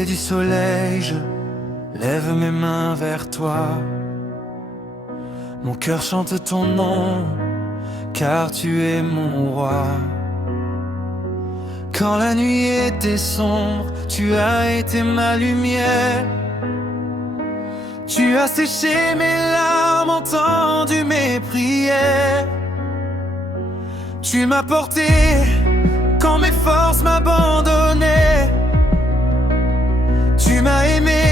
lever du soleil, je lève mes mains vers toi. Mon cœur chante ton nom, car tu es mon roi. Quand la nuit était sombre, tu as été ma lumière. Tu as séché mes larmes, entendu mes prières. Tu m'as porté quand mes forces m'abandonnaient. Tu m'as aimé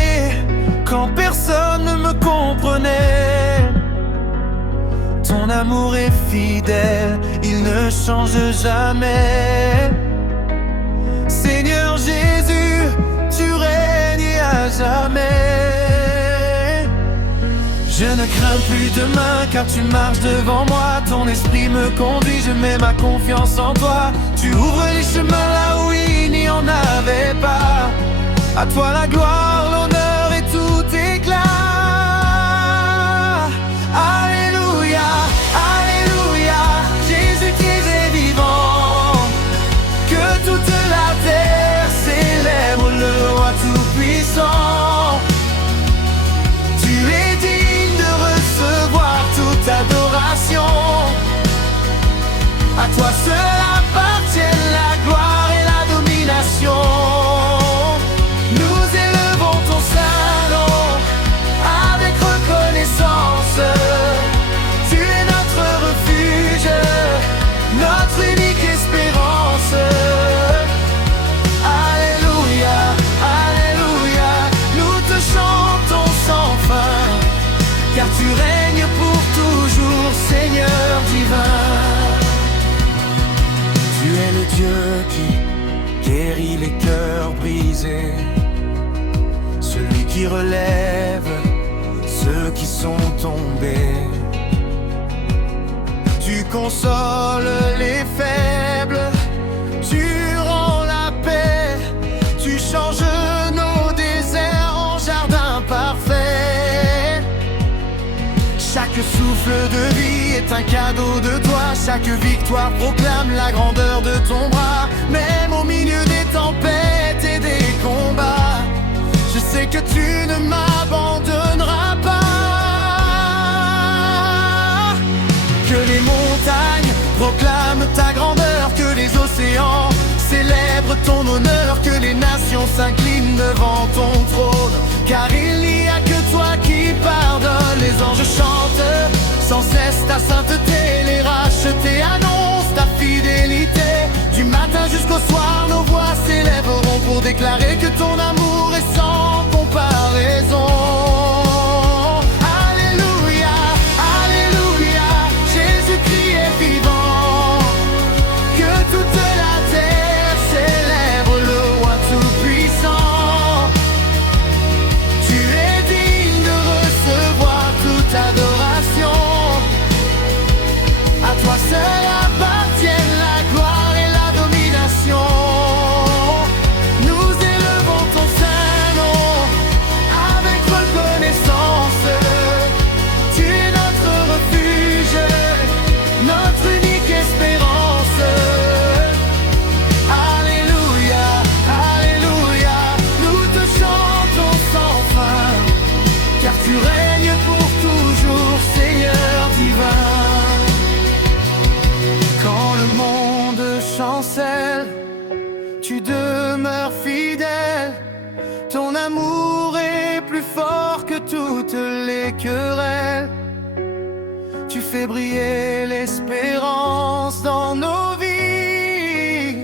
quand personne ne me comprenait. Ton amour est fidèle, il ne change jamais. Seigneur Jésus, tu règnes à jamais. Je ne crains plus demain car tu marches devant moi. Ton esprit me conduit, je mets ma confiance en toi. Tu ouvres les chemins là où il n'y en avait pas. À toi la gloire, l'honneur et tout éclat. Alléluia, Alléluia, Jésus qui est vivant. Que toute la terre célèbre le roi tout-puissant. Tu es digne de recevoir toute adoration. À toi seul appartiennent la gloire et la domination. Nous élevons ton saint nom avec reconnaissance. Tu es notre refuge, notre unique espérance. Alléluia, Alléluia, nous te chantons sans fin, car tu règnes pour toujours, Seigneur divin. Tu es le Dieu qui guérit les cœurs brisés, celui qui relève ceux qui sont tombés. Tu consoles les faibles, tu rends la paix, tu changes nos déserts en jardin parfait. Chaque souffle de vie est un cadeau de toi. Chaque victoire proclame la grandeur de ton bras. Même au milieu des tempêtes et des combats, je sais que tu ne m'abandonneras pas. Que les montagnes proclament ta grandeur, que les océans célèbrent ton honneur, que les nations s'inclinent devant ton trône. Car il n'y a que toi qui pardonne. Les anges chantent sans cesse ta sainteté. Les rachetés annoncent ta fidélité. Du matin jusqu'au soir, nos voix s'élèveront pour déclarer que ton amour est sans comparaison. Alléluia, Alléluia, Jésus-Christ est vivant. Que toute la terre célèbre le roi tout-puissant. Tu es digne de recevoir toute adoration. À toi seul appartiennent la gloire et la domination. Nous élevons ton saint nom avec reconnaissance. Tu es notre refuge, notre unique espérance. Alléluia, Alléluia, nous te chantons sans fin, car tu règnes pour toujours, Seigneur divin. Quand le monde chancelle, tu demeures fidèle. Ton amour est plus fort que toutes les querelles. Tu fais briller l'espérance dans nos vies.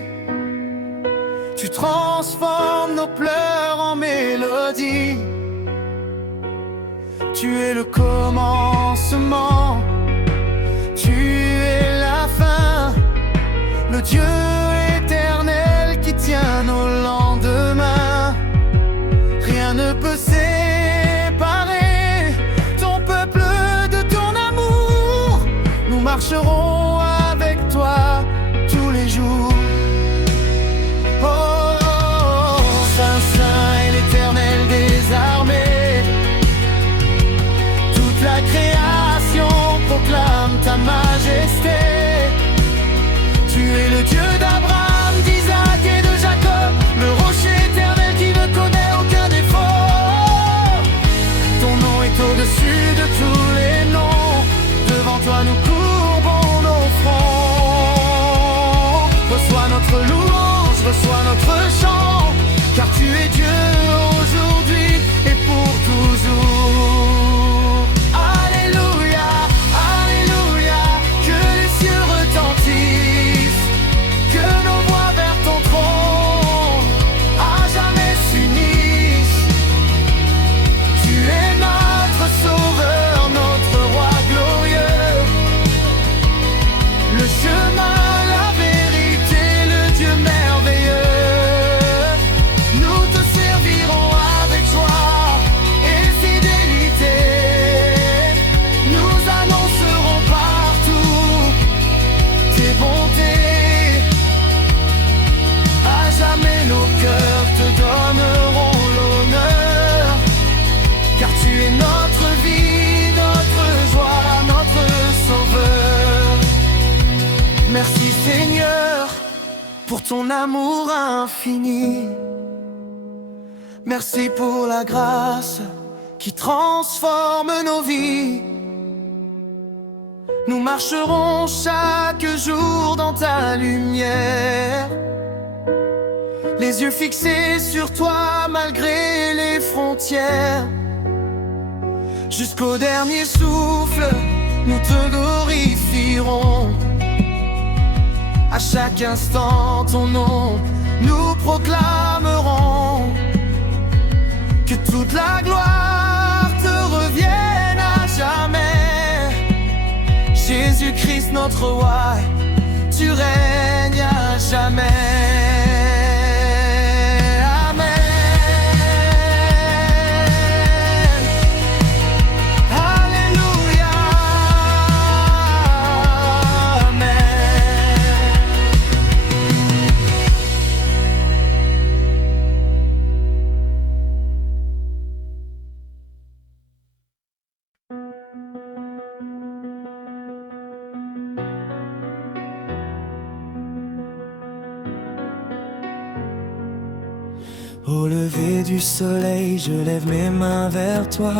Tu transformes nos pleurs en mélodie. Tu es le commencement, tu es la fin, le Dieu éternel qui tient nos lendemains. Rien ne peut séparer ton peuple de ton amour. Nous marcherons avec toi tous les jours. Oh, oh, oh, Saint, Saint est l'Éternel des armées. Toute la création proclame ta majesté. Tu es le Dieu d'Abraham, d'Isaac et de Jacob, le rocher éternel qui ne connaît au-dessus de tous les noms. Devant toi nous courbons nos fronts. Reçois notre louange, reçois notre chant, car tu es Dieu aujourd'hui et pour toujours. Alléluia, Alléluia, que les cieux retentissent, que nos voix vers ton trône à jamais s'unissent. Tu es notre sauveur, notre roi glorieux, le chemin, la vérité, le Dieu merveilleux. Nous te servirons avec joie et fidélité. Nous annoncerons partout tes bontés. À jamais nos cœurs te donneront l'honneur, car tu es notre vie, notre joie, notre sauveur. Merci Seigneur pour ton amour infini. Merci pour la grâce qui transforme nos vies. Nous marcherons chaque jour dans ta lumière, les yeux fixés sur toi malgré les frontières. Jusqu'au dernier souffle, nous te glorifierons. À chaque instant ton nom nous proclamerons. Que toute la gloire te revienne à jamais. Jésus-Christ notre roi, tu règnes à jamais. Au lever du soleil, je lève mes mains vers toi.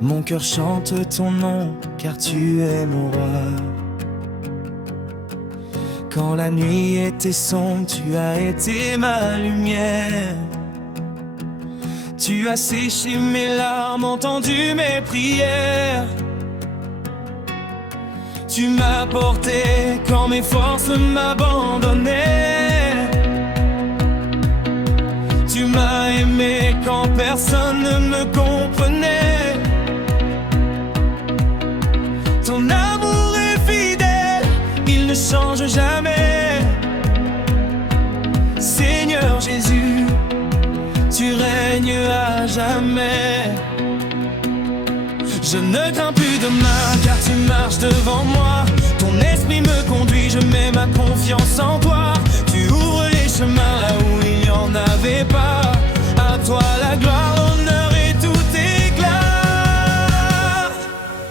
Mon cœur chante ton nom, car tu es mon roi. Quand la nuit était sombre, tu as été ma lumière. Tu as séché mes larmes, entendu mes prières. Tu m'as porté quand mes forces m'abandonnaient. Tu m'as aimé quand personne ne me comprenait. Ton amour est fidèle, il ne change jamais. Seigneur Jésus, tu règnes à jamais. Je ne crains plus demain, car tu marches devant moi. Ton esprit me conduit, je mets ma confiance en toi. Tu ouvres les chemins là où il n'y en avait pas. À toi la gloire, l'honneur et tout éclat.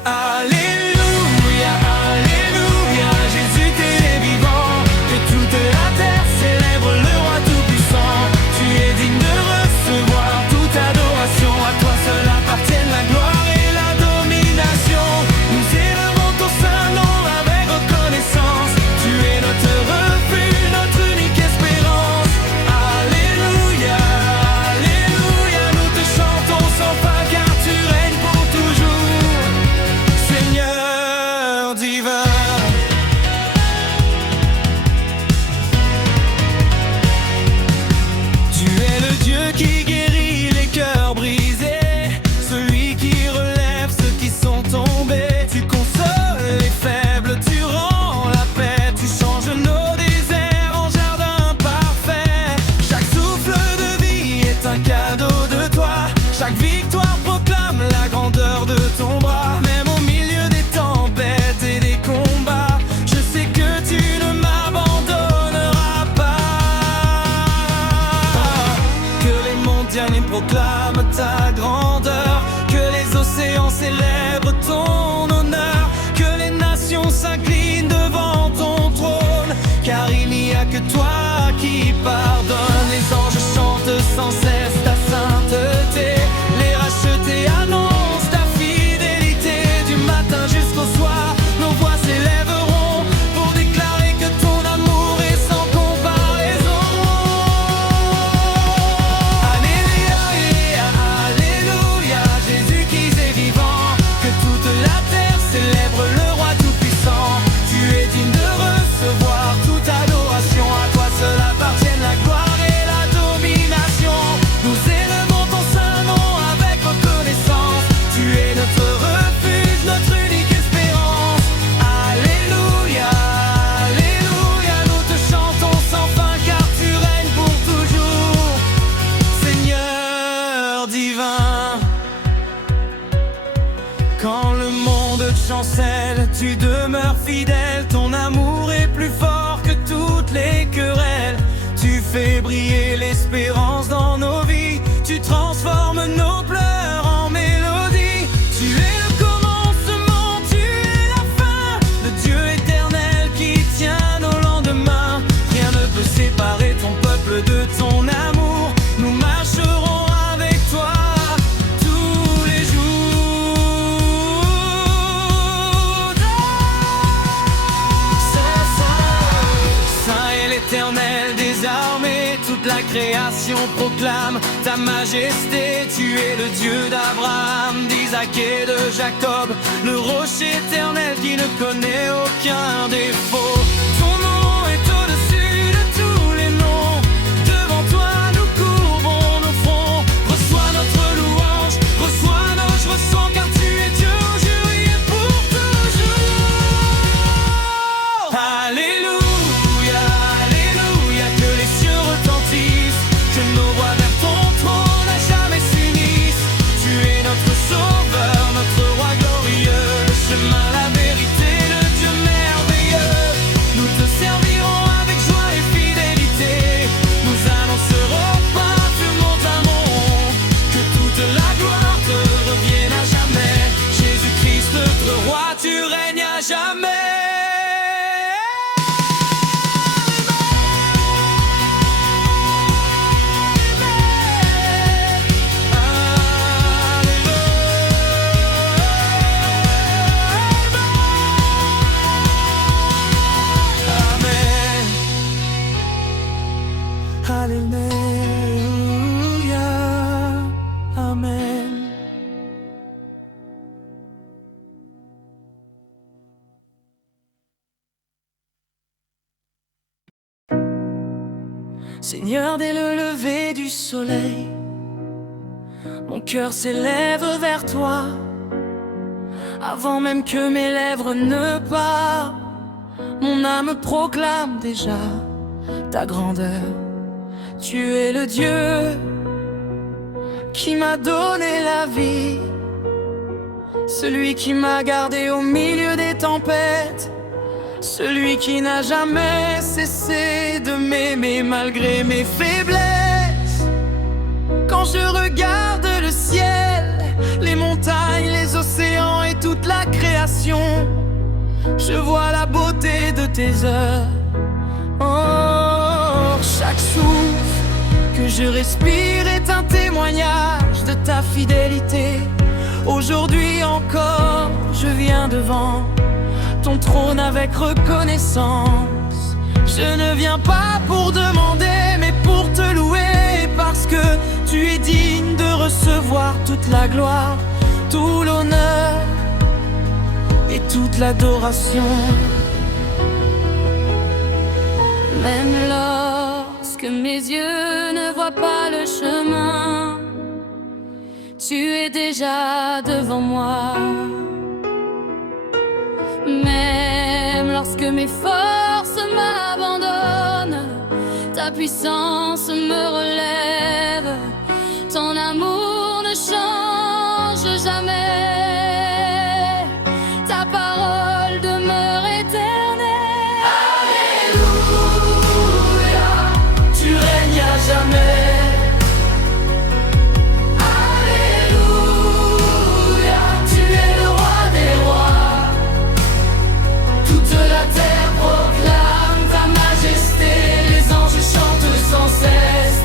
Alléluia, Alléluia, Jésus t'es vivant. Que toute la terre célèbre le roi tout-puissant. Tu es digne de recevoir toute adoration. À toi seul appartiennent la gloire et la domination. Nous élevons ton saint nom avec reconnaissance. Tu es notre refuge, notre unique espérance. Alléluia, Alléluia, nous te chantons sans fin, car tu règnes pour toujours, Seigneur divin. Tu es le Dieu qui guérit les cœurs brisés, celui qui relève ceux qui sont tombés. Tu consoles les faibles, tu rends la paix. Tu changes nos déserts en jardin parfait. Chaque souffle de vie est un cadeau de toi. Chaque victoire proclame la grandeur de ton bras. Même au milieu des tempêtes et des combats, je sais que tu ne m'abandonneras pas. Que les montagne proclame ta grandeur, que les océans célèbrent ton honneur, que les nations s'inclinent devant ton trône, car il n'y a que toi qui pardonne. Les anges chantent sans cesse ta sainteté, les rachetés étincelle, tu demeures fidèle. Ton amour est plus fort que toutes les querelles. Tu fais briller l'espérance dans nos vies. Tu transformes nos pleurs en mélodie. Tu es le commencement, tu es la fin, le Dieu éternel qui tient nos lendemains. Rien ne peut séparer ton peuple de ton amour. Nous marcherons avec toi tous les jours. Saint est l'Éternel des armées, toute la création proclame ta majesté. Tu es le Dieu d'Abraham, d'Isaac et de Jacob, le rocher éternel qui ne connaît aucun défaut. Ton nom est au-dessus de tous les noms. Devant toi nous courbons nos fronts. Reçois notre louange, reçois nos ressens, car tu es Dieu aujourd'hui et pour toujours. Alléluia, alléluia, que les cieux retentissent, que nos voix vers ton trône à jamais s'unissent. Tu es notre sauveur, notre roi glorieux, le chemin, la vérité, le Dieu merveilleux. Nous te servirons avec joie et fidélité. Nous annoncerons parfaitement ta nom. Que toute la gloire te revienne à jamais. Jésus-Christ, notre roi, tu règnes à jamais. Alléluia, Amen. Seigneur, dès le lever du soleil, mon cœur s'élève vers toi. Avant même que mes lèvres ne parlent, mon âme proclame déjà ta grandeur. Tu es le Dieu qui m'a donné la vie, celui qui m'a gardé au milieu des tempêtes, celui qui n'a jamais cessé de m'aimer malgré mes faiblesses. Quand je regarde le ciel, les montagnes, les océans et toute la création, je vois la beauté de tes œuvres. Oh, chaque souffle que je respire est un témoignage de ta fidélité. Aujourd'hui encore, je viens devant ton trône avec reconnaissance. Je ne viens pas pour demander, mais pour te louer, parce que tu es digne de recevoir toute la gloire, tout l'honneur et toute l'adoration. Même lorsque mes yeux ne voient pas le chemin, tu es déjà devant moi. Même lorsque mes forces m'abandonnent, ta puissance me relève. Ton amour ne change jamais. Ta parole demeure éternelle. Alléluia, tu règnes à jamais.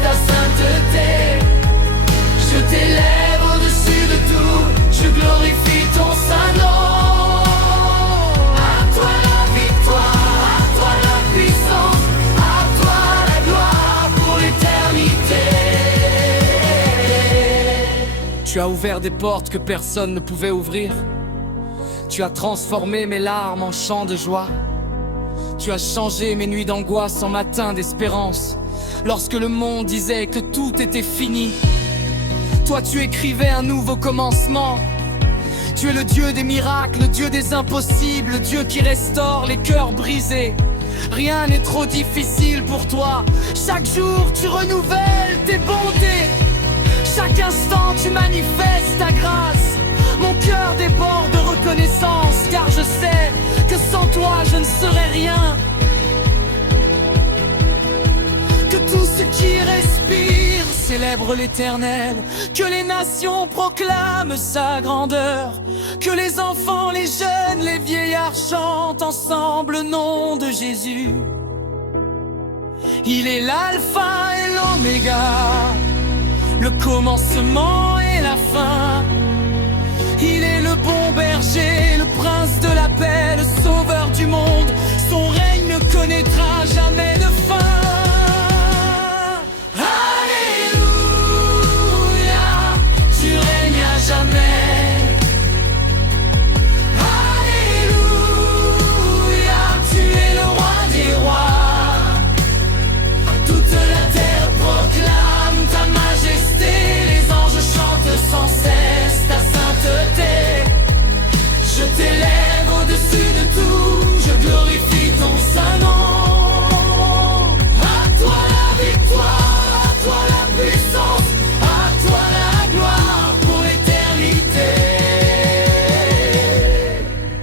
Ta sainteté, je t'élève au-dessus de tout, je glorifie ton saint nom. À toi la victoire, à toi la puissance, à toi la gloire pour l'éternité. Tu as ouvert des portes que personne ne pouvait ouvrir. Tu as transformé mes larmes en chants de joie. Tu as changé mes nuits d'angoisse en matins d'espérance. Lorsque le monde disait que tout était fini, toi tu écrivais un nouveau commencement. Tu es le Dieu des miracles, le Dieu des impossibles, le Dieu qui restaure les cœurs brisés. Rien n'est trop difficile pour toi. Chaque jour tu renouvelles tes bontés. Chaque instant tu manifestes ta grâce. Mon cœur déborde de reconnaissance. reconnaissance, car je sais que sans toi je ne serais rien. Que tout ce qui respire célèbre l'Éternel, que les nations proclament sa grandeur, que les enfants, les jeunes, les vieillards chantent ensemble le nom de Jésus. Il est l'alpha et l'oméga, le commencement et la fin. Il est le bon berger, le prince de la paix, le sauveur du monde. Son règne ne connaîtra jamais de fin.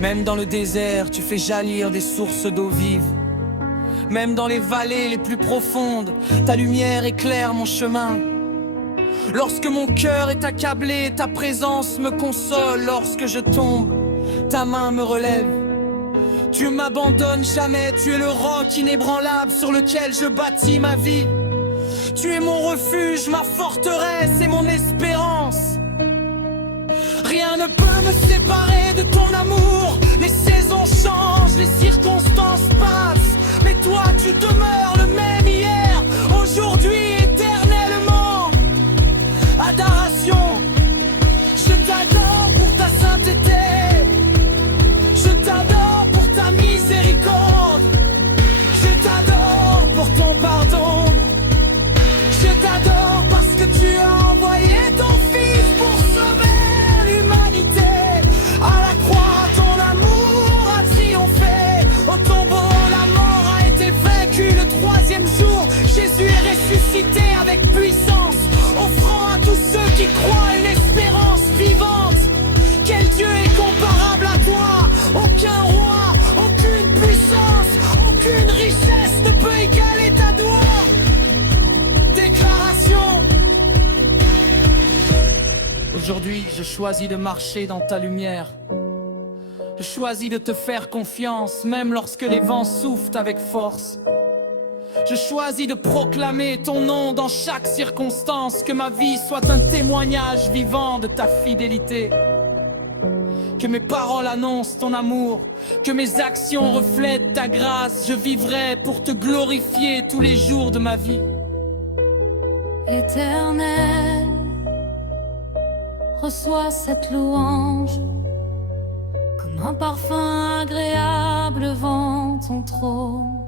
Même dans le désert, tu fais jaillir des sources d'eau vive. Même dans les vallées les plus profondes, ta lumière éclaire mon chemin. Lorsque mon cœur est accablé, ta présence me console. Lorsque je tombe, ta main me relève. Tu m'abandonnes jamais, tu es le roc inébranlable sur lequel je bâtis ma vie. Tu es mon refuge, ma forteresse et mon espérance. Rien ne peut me séparer de ton amour. Les saisons changent, les circonstances passent, mais toi tu demeures le même hier, aujourd'hui, éternellement. Adoration, je t'adore pour ta sainteté, je t'adore pour ta miséricorde, je t'adore pour ton pardon, je t'adore parce que tu as envoyé ton fils pour sauver l'humanité. À la croix, ton amour a triomphé. Au tombeau, la mort a été vaincue. Le troisième jour, Jésus est ressuscité avec puissance, offrant à tous ceux qui croient une espérance vivante. Quel Dieu est comparable à toi? Aucun roi, aucune puissance, aucune richesse ne peut égaler ta gloire. Déclaration. Aujourd'hui, je choisis de marcher dans ta lumière. Je choisis de te faire confiance, même lorsque les vents soufflent avec force. Je choisis de proclamer ton nom dans chaque circonstance. Que ma vie soit un témoignage vivant de ta fidélité. Que mes paroles annoncent ton amour, que mes actions reflètent ta grâce. Je vivrai pour te glorifier tous les jours de ma vie. Éternel, reçois cette louange comme un parfum agréable devant ton trône.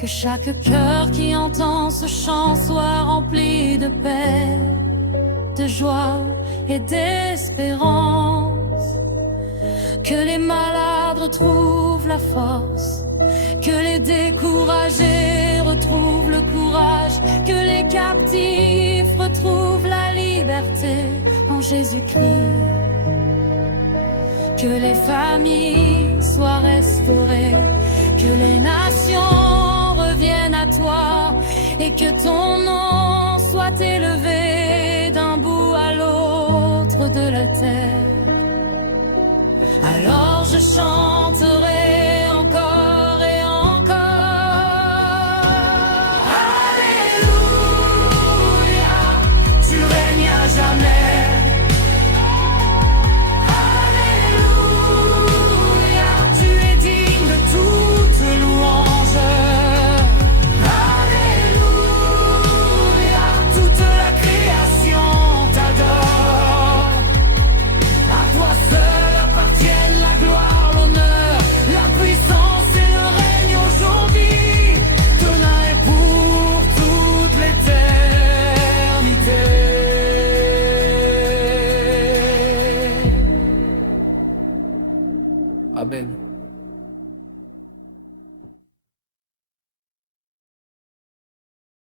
Que chaque cœur qui entend ce chant soit rempli de paix, de joie et d'espérance. Que les malades retrouvent la force, que les découragés retrouvent le courage, que les captifs retrouvent la liberté en Jésus-Christ. Que les familles soient restaurées, que les nations reviennent à toi et que ton nom soit élevé d'un bout à l'autre de la terre.